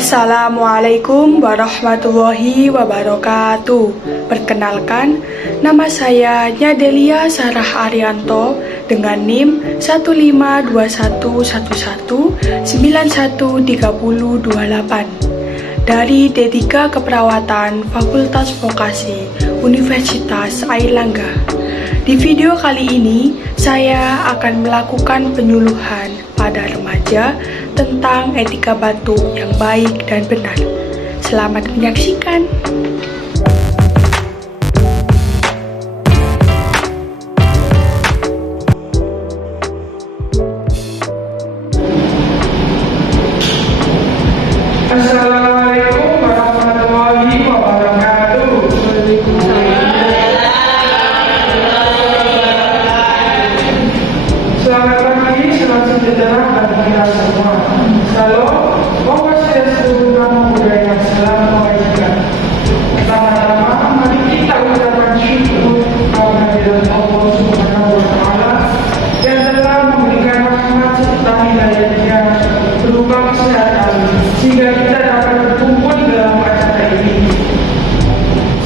Assalamualaikum warahmatullahi wabarakatuh. Perkenalkan, nama saya Nyadelia Sarah Arianto dengan NIM 15211913028 dari D3 Keperawatan Fakultas Vokasi Universitas Airlangga. Di video kali ini, saya akan melakukan penyuluhan pada remaja tentang etika batuk yang baik dan benar. Selamat menyaksikan. Assalamualaikum warahmatullahi wabarakatuh. Selamat pagi, selamat sejahtera bagi kita semua. Salam, Om Swastiastu, Namo Buddhaya, Salam Kebajikan. Pertama-tama, mari kita ucapkan syukur kehadirat Allah Subhanahu wa Ta'ala yang telah memberikan rahmat serta hidayahnya berupa kesehatan sehingga kita dapat berkumpul dalam acara ini.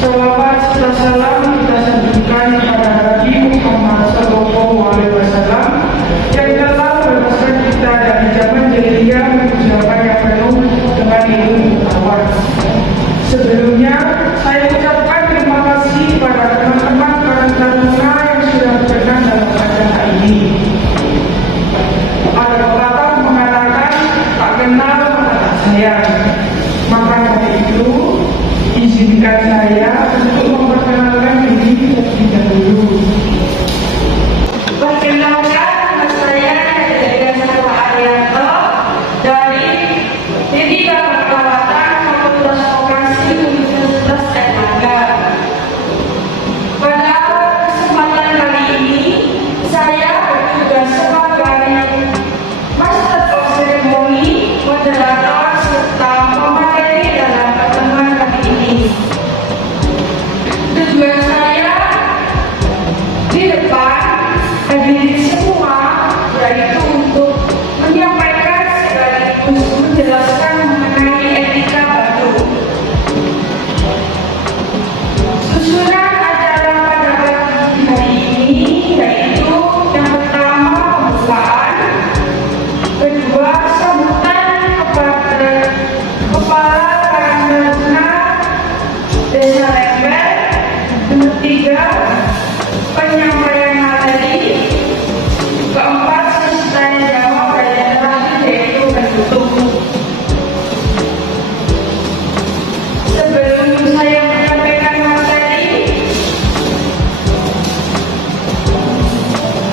Salawat serta salam kita sanjungkan kepada Nabi Muhammad SAW yang telah membebaskan kita dari zaman jahiliyah menuju zaman yang penuh dengan ilmu pengetahuan. Sebelumnya, saya ucapkan terima kasih pada teman-teman Karang Taruna yang sudah berkenan dalam acara ini. Ada pepatah mengatakan tak kenal maka tak sayang. Maka dari itu, izinkan saya untuk memperkenalkan diri terlebih dahulu. Perkenalkan, nama saya Nyadelia Sarah Arianto dari D3 Keperawatan Fakultas Vokasi Universitas Airlangga. Pada kesempatan kali ini, saya bertugas sebagai Master of Ceremony, moderator serta pemateri dalam pertemuan kali ini. Tujuan saya di depan hadirin semua yaitu untuk menyampaikan sekaligus menjelaskan mengenai etika batuk. Susunan acara pada pagi hari ini yaitu yang pertama pembukaan, kedua sambutan kepada Kepala Karang Taruna Desa Lember, ketiga penyampaian materi, keempat sesi tanya jawab, dan yang terakhir yaitu penutup. Sebelum saya menyampaikan materi,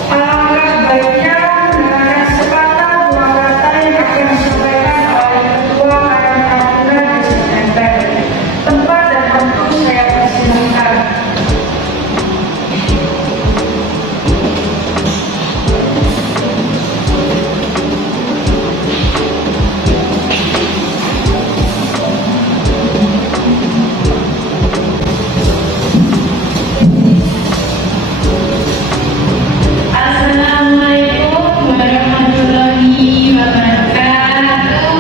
alangkah baiknya mendengarkan sepatah dua kata yang akan disampaikan oleh Ketua Karang Taruna Desa Lember. Tempat dan waktu saya persilahkan. Assalamualaikum warahmatullahi wabarakatuh.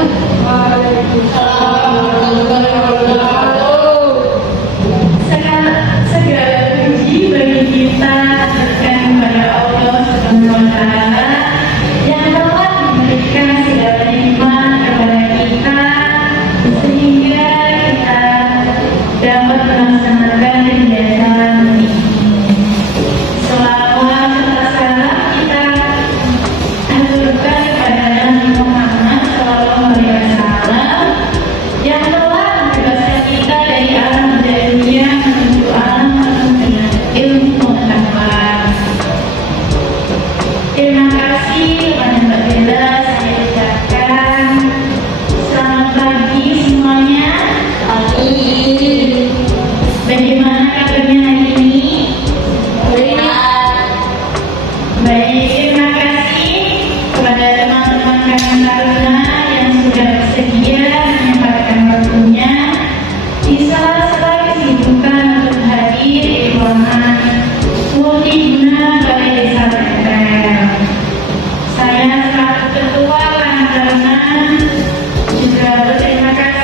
Segala puji bagi kita berikan kepada Allah Subhanahu wa Ta'ala yang telah memberikan segala nikmat kepada kita sehingga kita dapat melaksanakan kegiatan ini. Selawat serta salam kita haturkan kepada Nabi Muhammad SAW yang telah membebaskan kita dari alam jahiliyah menuju alam penuh dengan ilmu pengetahuan. Terima kasih kepada Mbak Bella, saya ucapkan selamat pagi semuanya. Bagaimana kabarnya hari ini? Baik, terima kasih kepada teman-teman Karang Taruna yang sudah bersedia menyempatkan waktunya di sela-sela kesibukan untuk hadir di ruangan multiguna Balai Desa Lember. Saya selaku Ketua Karang Taruna juga berterima kasih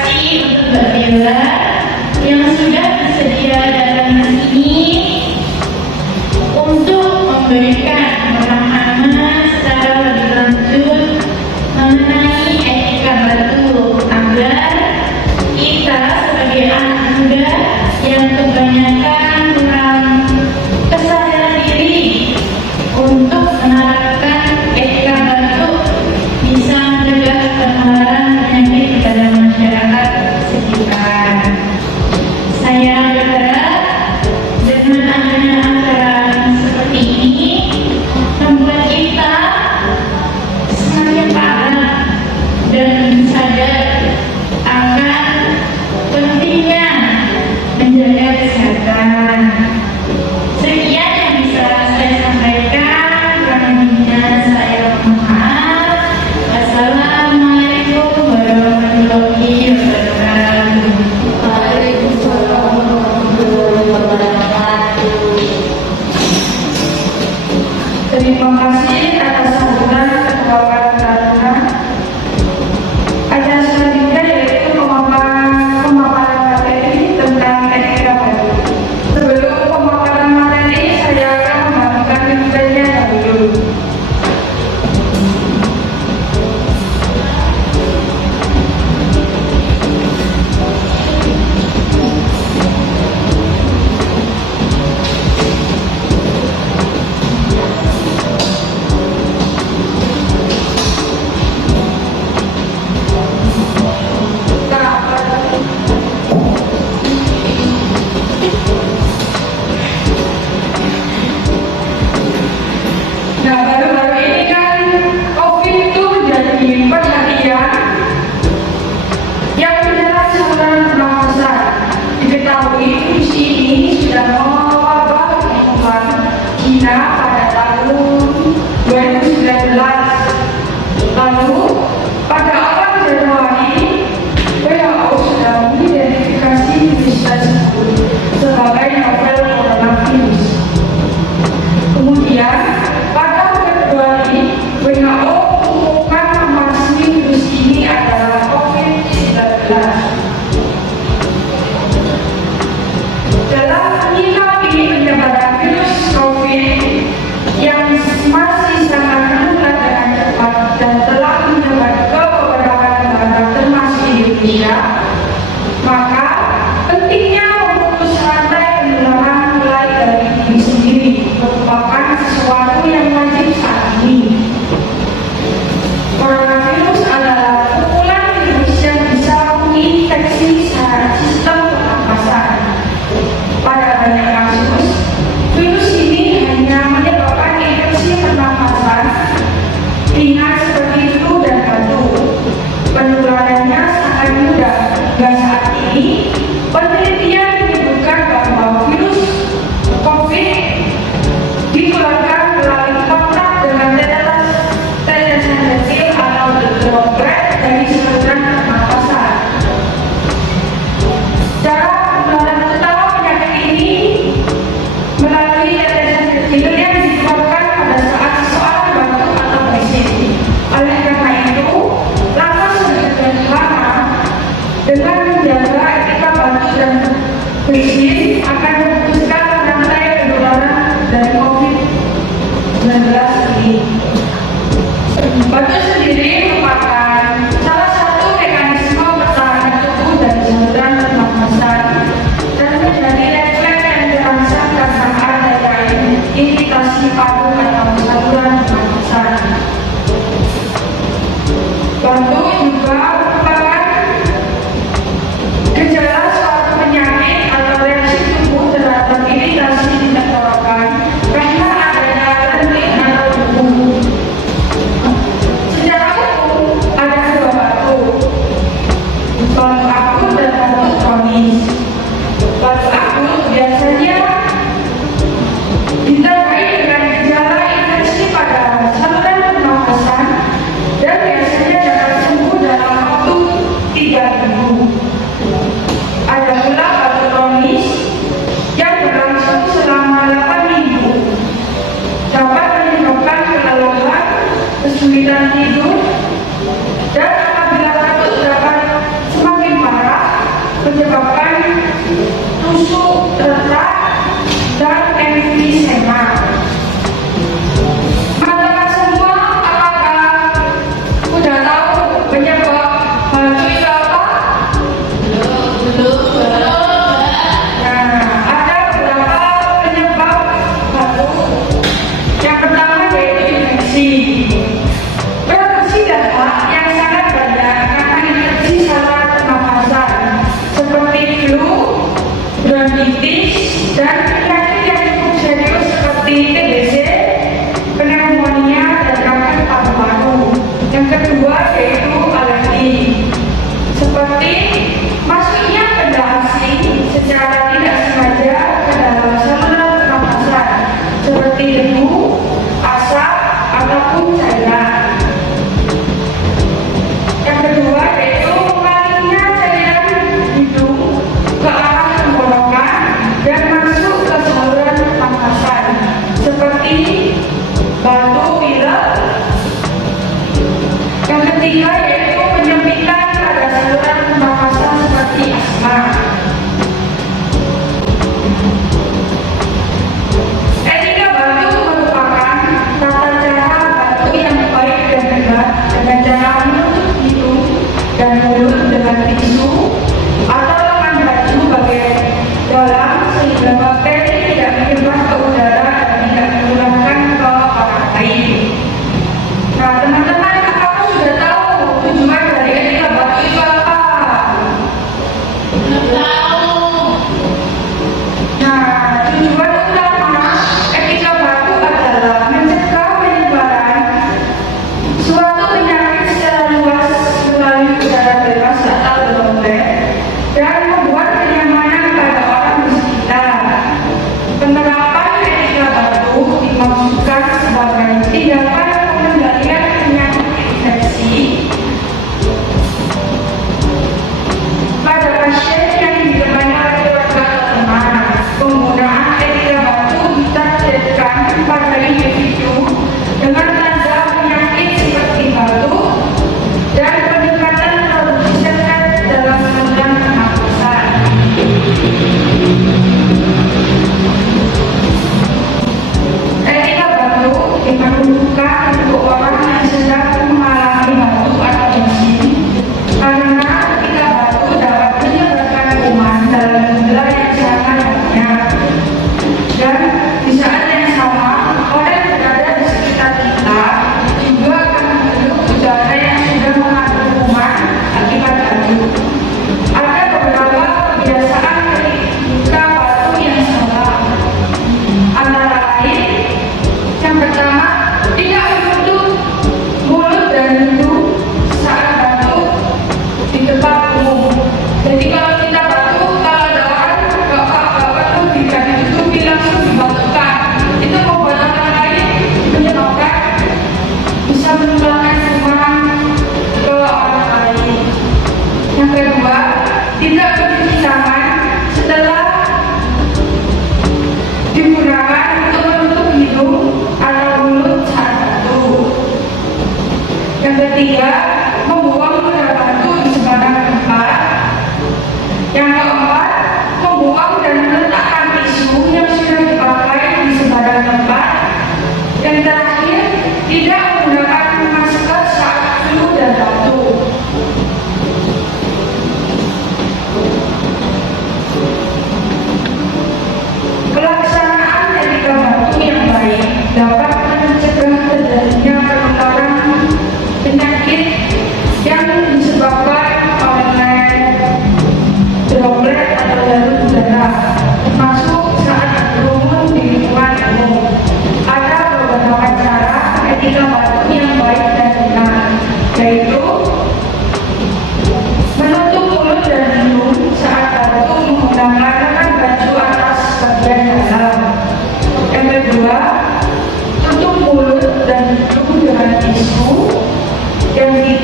iritasi paru atau saluran pernafasan. Batuk juga merupakan gejala suatu penyakit atau reaksi tubuh terhadap iritasi di tenggorokan karena adanya lendir atau debu. Secara umum ada dua batuk akut dan batuk kronis. Batuk akut biasanya ditandai dengan gejala infeksi pada saluran pernafasan dan biasanya dapat sembuh dalam waktu 3 minggu. Ada pula batuk kronis yang berlangsung selama 8 minggu, dapat menyebabkan kelelahan, kesulitan tidur, dan apabila batuk dapat semakin parah menyebabkan tusuk retak dan emfisema. Teman-teman semua, apakah sudah tahu penyebab batuk itu apa? Nah, ada beberapa penyebab batuk. Yang pertama yaitu infeksi. Produksi darah yang sangat banyak karena infeksi saluran pernafasan seperti flu, bronkitis, dan penyakit yang cukup serius seperti TBC, pneumonia, dan kanker paru-paru. Yang kedua yaitu alergi, seperti masuknya benda asing secara tidak sengaja ke dalam saluran pernafasan seperti debu, asap, ataupun cairan. Yang kedua yaitu mengalirnya cairan hidung ke arah tenggorokan dan masuk ke saluran pernafasan seperti batuk pilek. Yang ketiga yaitu penyempitan pada saluran pernafasan seperti asma. Etika batuk merupakan tata cara batuk yang baik dan benar dengan cara menutup hidung dan mulut dengan tisu atau lengan baju bagian dalam sehingga bakteri tidak menyebar ke udara dan tidak menularkan ke orang lain. Nah, teman-teman, apakah sudah tahu tujuan dari etika batuk itu apa? Nah, tujuan utama etika batuk adalah mencegah penyebaran suatu penyakit secara luas melalui udara bebas atau droplet dan membuat kenyamanan pada orang di sekitar.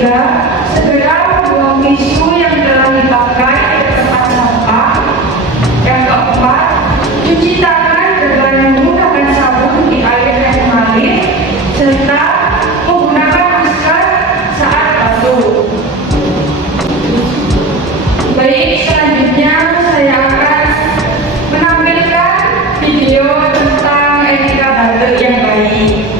ketiga, segera membuang tisu yang telah dipakai ke tempat sampah. Yang keempat, cuci tangan dengan menggunakan sabun di air yang mengalir, serta menggunakan masker saat batuk. Baik, selanjutnya saya akan menampilkan video tentang etika batuk yang baik.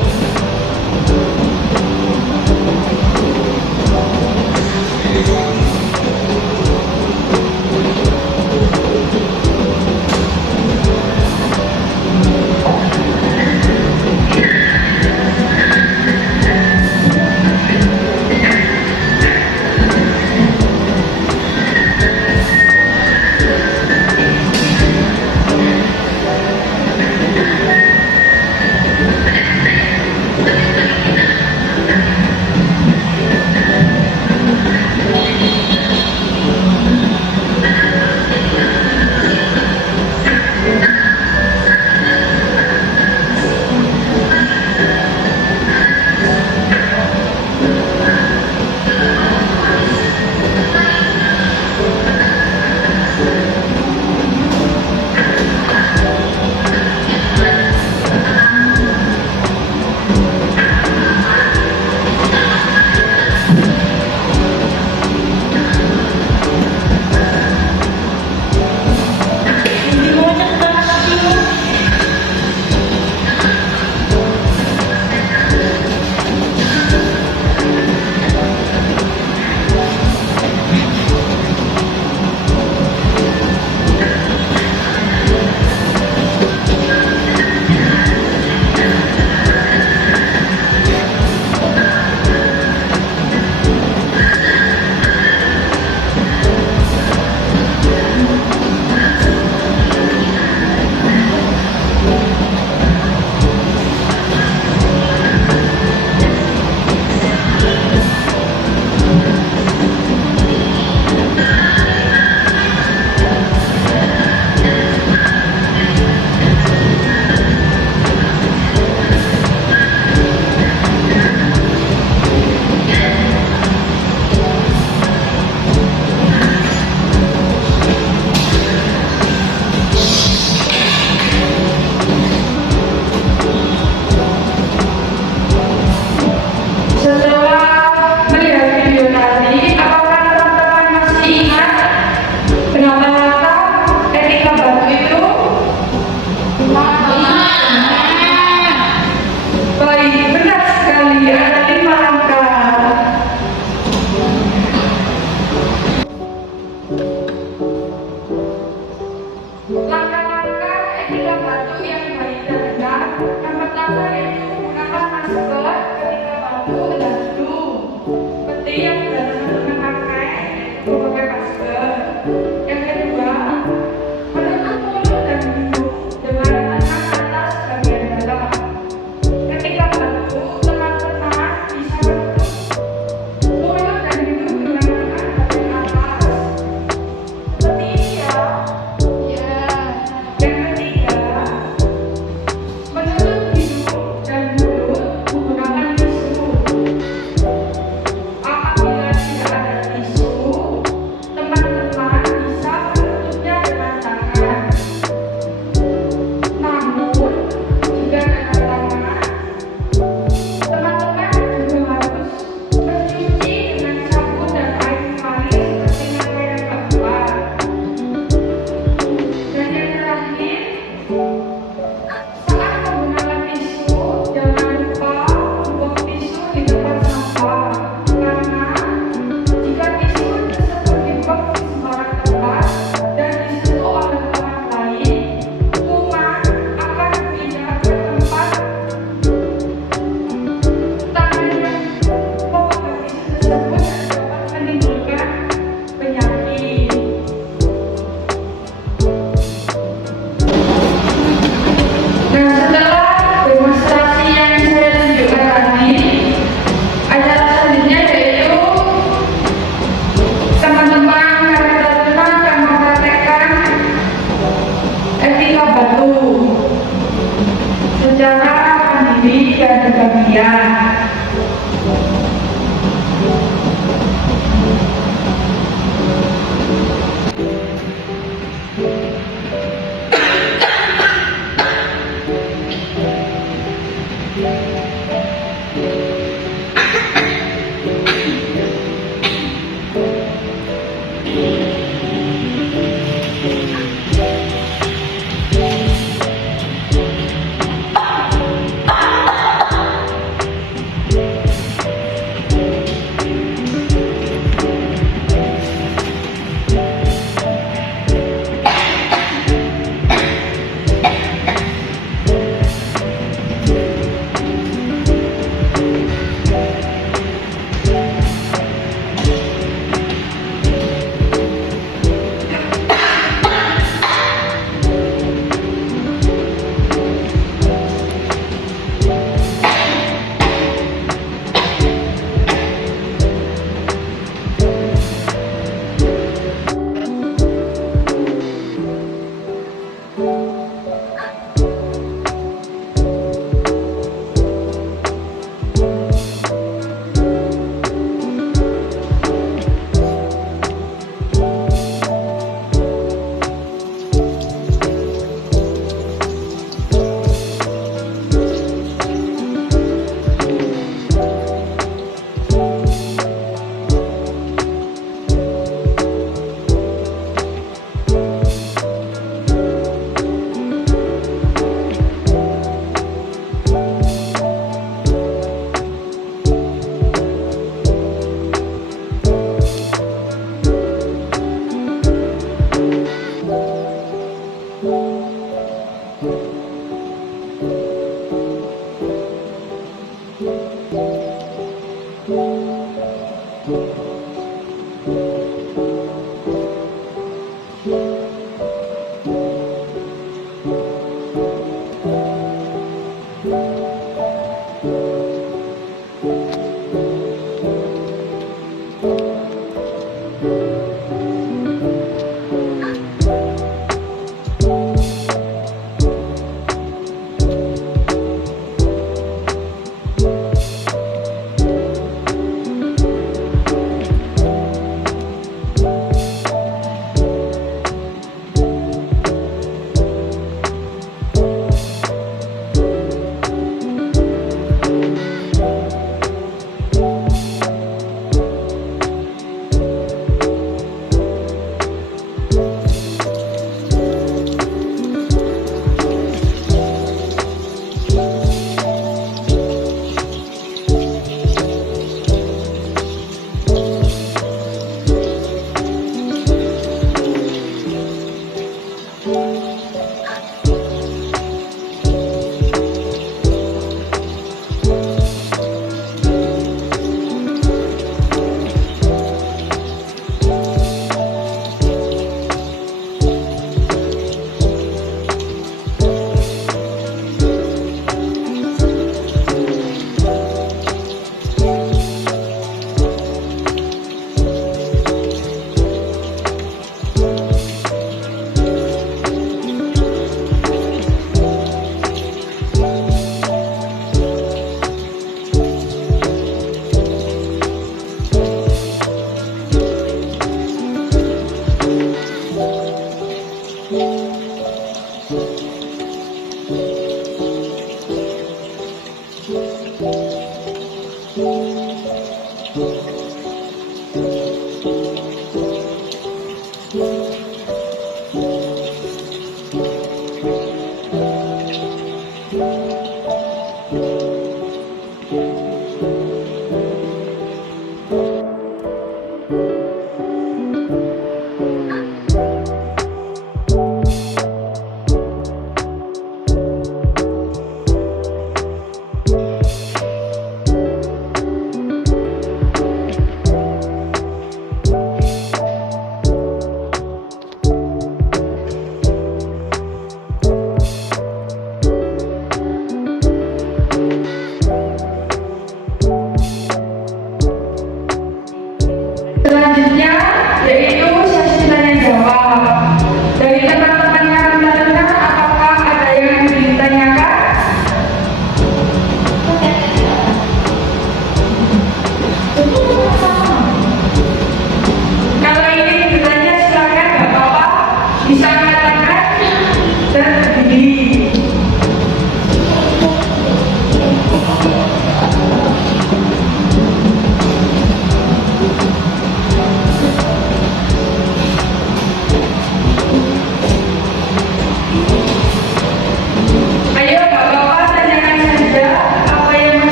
secara mandiri dan bergantian.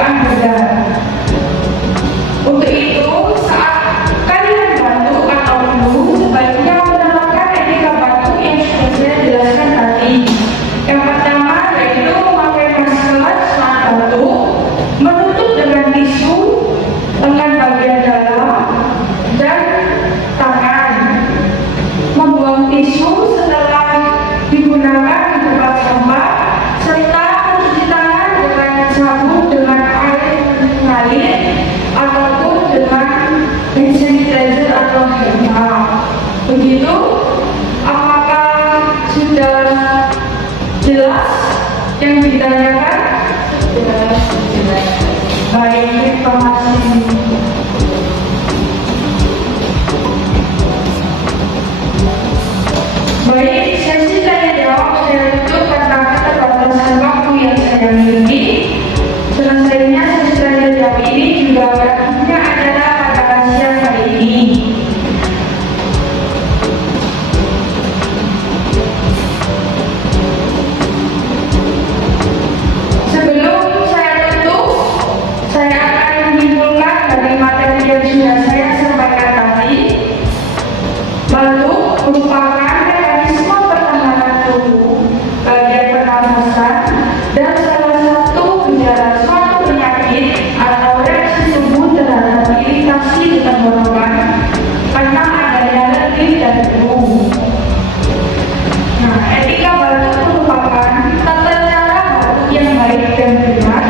penggunaan benar. Untuk itu, saat kalian batuk atau flu, sebaiknya menerapkan etika batuk yang sudah saya jelaskan tadi. Yang pertama yaitu memakai masker saat batuk, menutup dengan tisu lengan bagian dalam dan tangan, membuang tisu setelah digunakan di tempat sampah, serta mencuci tangan dengan sabun dengan air mengalir ataupun dengan hand sanitizer atau HEPA. Begitu, apakah sudah jelas yang ditanyakan? Jelas. Baik, terima kasih. Baik, sesi tanya jawab saya tutup karena keterbatasan waktu yang saya miliki. Selesainya sesi tanya jawab ini juga berakhirnya adalah pada siang hari ini. Sebelum saya tutup, saya akan menyimpulkan dari materi yang sudah saya sampaikan tadi. Batuk merupakan mekanisme pertahanan tubuh bagian pernafasan dan salah satu gejala suatu penyakit atau reaksi tubuh terhadap iritasi di tenggorokan karena adanya letih dan flu. Nah, etika batuk merupakan tata cara batuk yang baik dan benar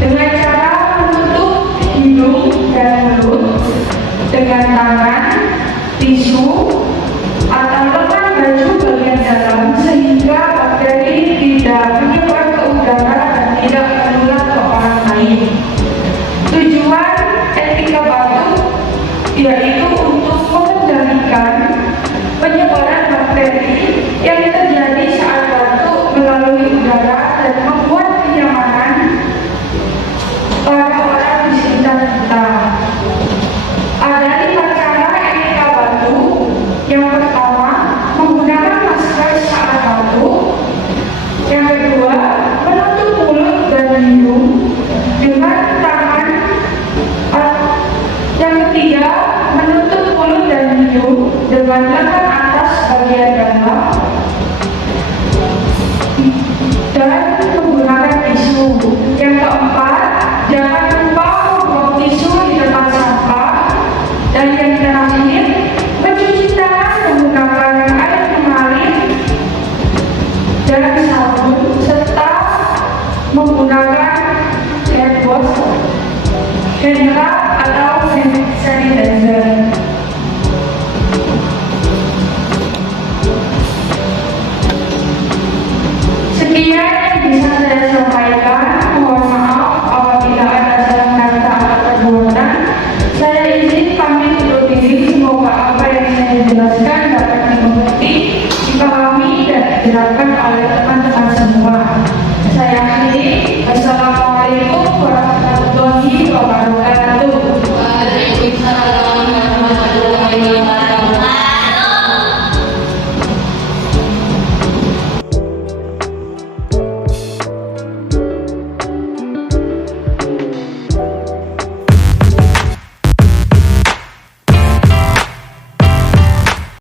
dengan cara menutup hidung dan mulut dengan tangan, tisu, atau lengan baju bagian dalam sehingga bakteri tidak menyebar ke udara dan tidak menular ke orang lain. Tujuan etika batuk yaitu untuk mengendalikan penyebaran bakteri yang terjadi saat batuk melalui udara dan membuat kenyamanan pada orang di sekitar kita. Ada 5 cara etika batuk. Yang pertama, menggunakan masker saat batuk. Yang kedua, menutup mulut dan hidung dengan tangan. Yang ketiga, menutup mulut dan hidung dengan lengan atas bagian dalam dan menggunakan tisu. Yang keempat, jangan lupa membuang tisu di tempat sampah. Dan yang terakhir, mencuci tangan menggunakan air mengalir dan sabun serta menggunakan hand wash, hand rub